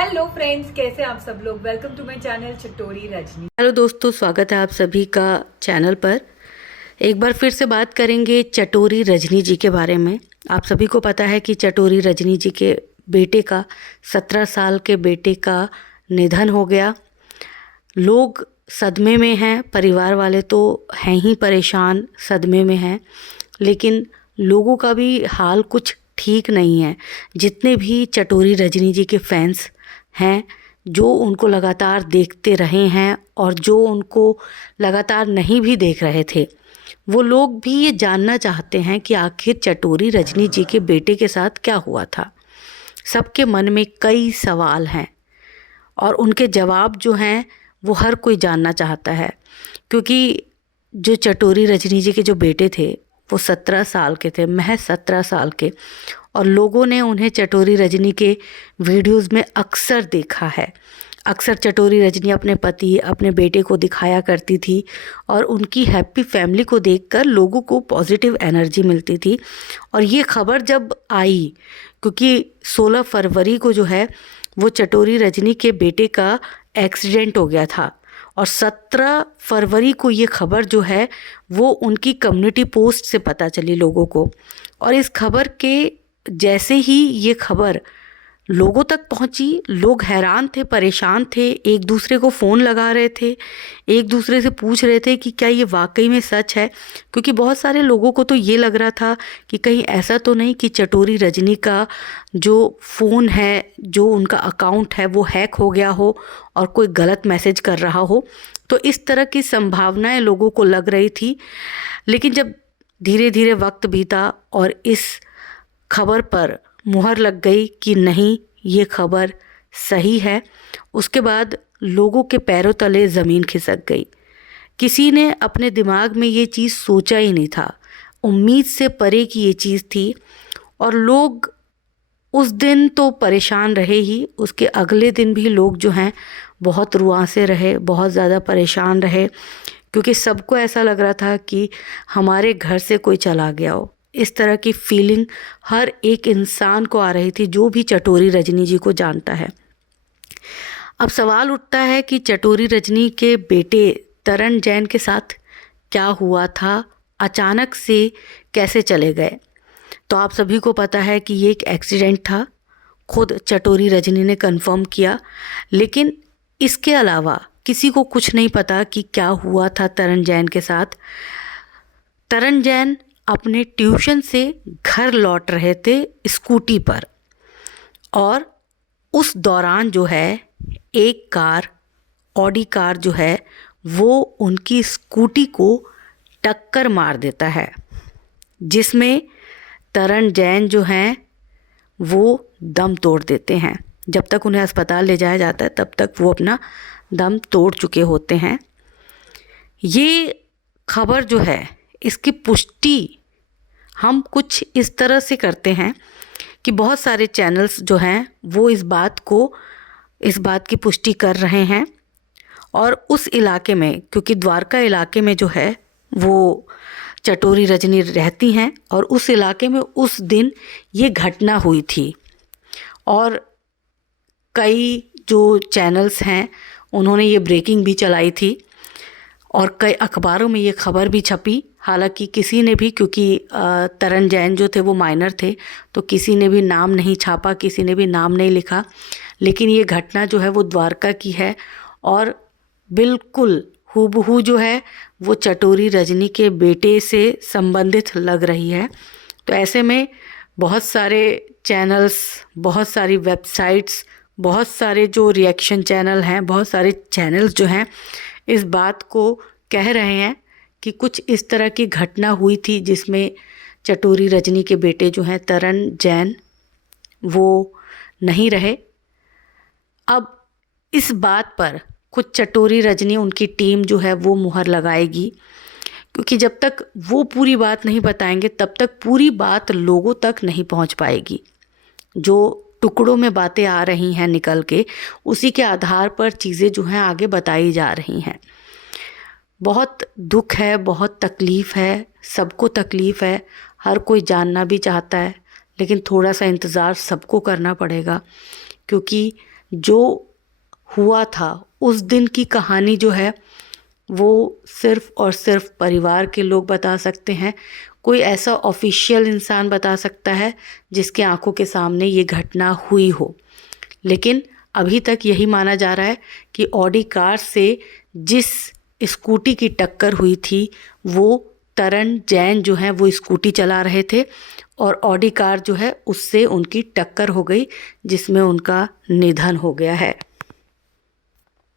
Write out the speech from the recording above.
Hello friends, कैसे आप सब लोग। Welcome to my channel Chatori Rajni. Hello दोस्तों, स्वागत है आप सभी का चैनल पर। एक बार फिर से बात करेंगे चटोरी रजनी जी के बारे में। आप सभी को पता है कि चटोरी रजनी जी के बेटे का 17 साल के बेटे का निधन हो गया। लोग सदमे में हैं, परिवार वाले तो हैं ही परेशान, सदमे में हैं, लेकिन लोगों का भी हाल कुछ ठीक नहीं है। जितने भी चटोरी रजनी जी के फैंस हैं, जो उनको लगातार देखते रहे हैं और जो उनको लगातार नहीं भी देख रहे थे, वो लोग भी ये जानना चाहते हैं कि आखिर चटोरी रजनी जी के बेटे के साथ क्या हुआ था। सबके मन में कई सवाल हैं और उनके जवाब जो हैं वो हर कोई जानना चाहता है, क्योंकि जो चटोरी रजनी जी के जो बेटे थे वो 17 साल के थे, महज 17 साल के। और लोगों ने उन्हें चटोरी रजनी के वीडियोस में अक्सर देखा है। अक्सर चटोरी रजनी अपने पति, अपने बेटे को दिखाया करती थी और उनकी हैप्पी फैमिली को देखकर लोगों को पॉजिटिव एनर्जी मिलती थी। और ये खबर जब आई, क्योंकि 16 फरवरी को जो है वो चटोरी रजनी के बेटे का एक्सीडेंट हो गया था और 17 फरवरी को ये खबर जो है वो उनकी कम्युनिटी पोस्ट से पता चली लोगों को। और इस खबर के जैसे ही ये खबर लोगों तक पहुंची, लोग हैरान थे, परेशान थे, एक दूसरे को फ़ोन लगा रहे थे, एक दूसरे से पूछ रहे थे कि क्या ये वाकई में सच है। क्योंकि बहुत सारे लोगों को तो ये लग रहा था कि कहीं ऐसा तो नहीं कि चटोरी रजनी का जो फ़ोन है, जो उनका अकाउंट है, वो हैक हो गया हो और कोई गलत मैसेज कर रहा हो। तो इस तरह की संभावनाएं लोगों को लग रही थी। लेकिन जब धीरे धीरे वक्त बीता और इस खबर पर मुहर लग गई कि नहीं, ये खबर सही है, उसके बाद लोगों के पैरों तले ज़मीन खिसक गई। किसी ने अपने दिमाग में ये चीज़ सोचा ही नहीं था, उम्मीद से परे की ये चीज़ थी। और लोग उस दिन तो परेशान रहे ही, उसके अगले दिन भी लोग जो हैं बहुत रुआंसे रहे, बहुत ज़्यादा परेशान रहे, क्योंकि सबको ऐसा लग रहा था कि हमारे घर से कोई चला गया हो। इस तरह की फीलिंग हर एक इंसान को आ रही थी जो भी चटोरी रजनी जी को जानता है। अब सवाल उठता है कि चटोरी रजनी के बेटे तरण जैन के साथ क्या हुआ था, अचानक से कैसे चले गए। तो आप सभी को पता है कि ये एक एक्सीडेंट था, खुद चटोरी रजनी ने कंफर्म किया। लेकिन इसके अलावा किसी को कुछ नहीं पता कि क्या हुआ था तरण जैन के साथ। तरण जैन अपने ट्यूशन से घर लौट रहे थे स्कूटी पर, और उस दौरान जो है एक कार, ऑडी कार जो है वो उनकी स्कूटी को टक्कर मार देता है, जिसमें तरण जैन जो हैं वो दम तोड़ देते हैं। जब तक उन्हें अस्पताल ले जाया जाता है तब तक वो अपना दम तोड़ चुके होते हैं। ये खबर जो है, इसकी पुष्टि हम कुछ इस तरह से करते हैं कि बहुत सारे चैनल्स जो हैं वो इस बात की पुष्टि कर रहे हैं। और उस इलाके में, क्योंकि द्वारका इलाके में जो है वो चटोरी रजनी रहती हैं, और उस इलाके में उस दिन ये घटना हुई थी। और कई जो चैनल्स हैं उन्होंने ये ब्रेकिंग भी चलाई थी और कई अखबारों में ये खबर भी छपी। हालांकि किसी ने भी, क्योंकि तरण जैन जो थे वो माइनर थे, तो किसी ने भी नाम नहीं छापा, किसी ने भी नाम नहीं लिखा। लेकिन ये घटना जो है वो द्वारका की है और बिल्कुल हूबहू जो है वो चटोरी रजनी के बेटे से संबंधित लग रही है। तो ऐसे में बहुत सारे चैनल्स, बहुत सारी वेबसाइट्स, बहुत सारे जो रिएक्शन चैनल हैं, बहुत सारे चैनल्स जो हैं इस बात को कह रहे हैं कि कुछ इस तरह की घटना हुई थी जिसमें चटोरी रजनी के बेटे जो हैं तरण जैन वो नहीं रहे। अब इस बात पर खुद चटोरी रजनी, उनकी टीम जो है वो मुहर लगाएगी, क्योंकि जब तक वो पूरी बात नहीं बताएंगे तब तक पूरी बात लोगों तक नहीं पहुंच पाएगी। जो टुकड़ों में बातें आ रही हैं निकल के, उसी के आधार पर चीज़ें जो हैं आगे बताई जा रही हैं। बहुत दुख है, बहुत तकलीफ़ है, सबको तकलीफ़ है, हर कोई जानना भी चाहता है, लेकिन थोड़ा सा इंतज़ार सबको करना पड़ेगा, क्योंकि जो हुआ था उस दिन की कहानी जो है वो सिर्फ़ और सिर्फ परिवार के लोग बता सकते हैं। कोई ऐसा ऑफिशियल इंसान बता सकता है जिसके आंखों के सामने ये घटना हुई हो। लेकिन अभी तक यही माना जा रहा है कि ऑडी कार से जिस स्कूटी की टक्कर हुई थी वो तरण जैन जो हैं वो स्कूटी चला रहे थे और ऑडी कार जो है उससे उनकी टक्कर हो गई, जिसमें उनका निधन हो गया है।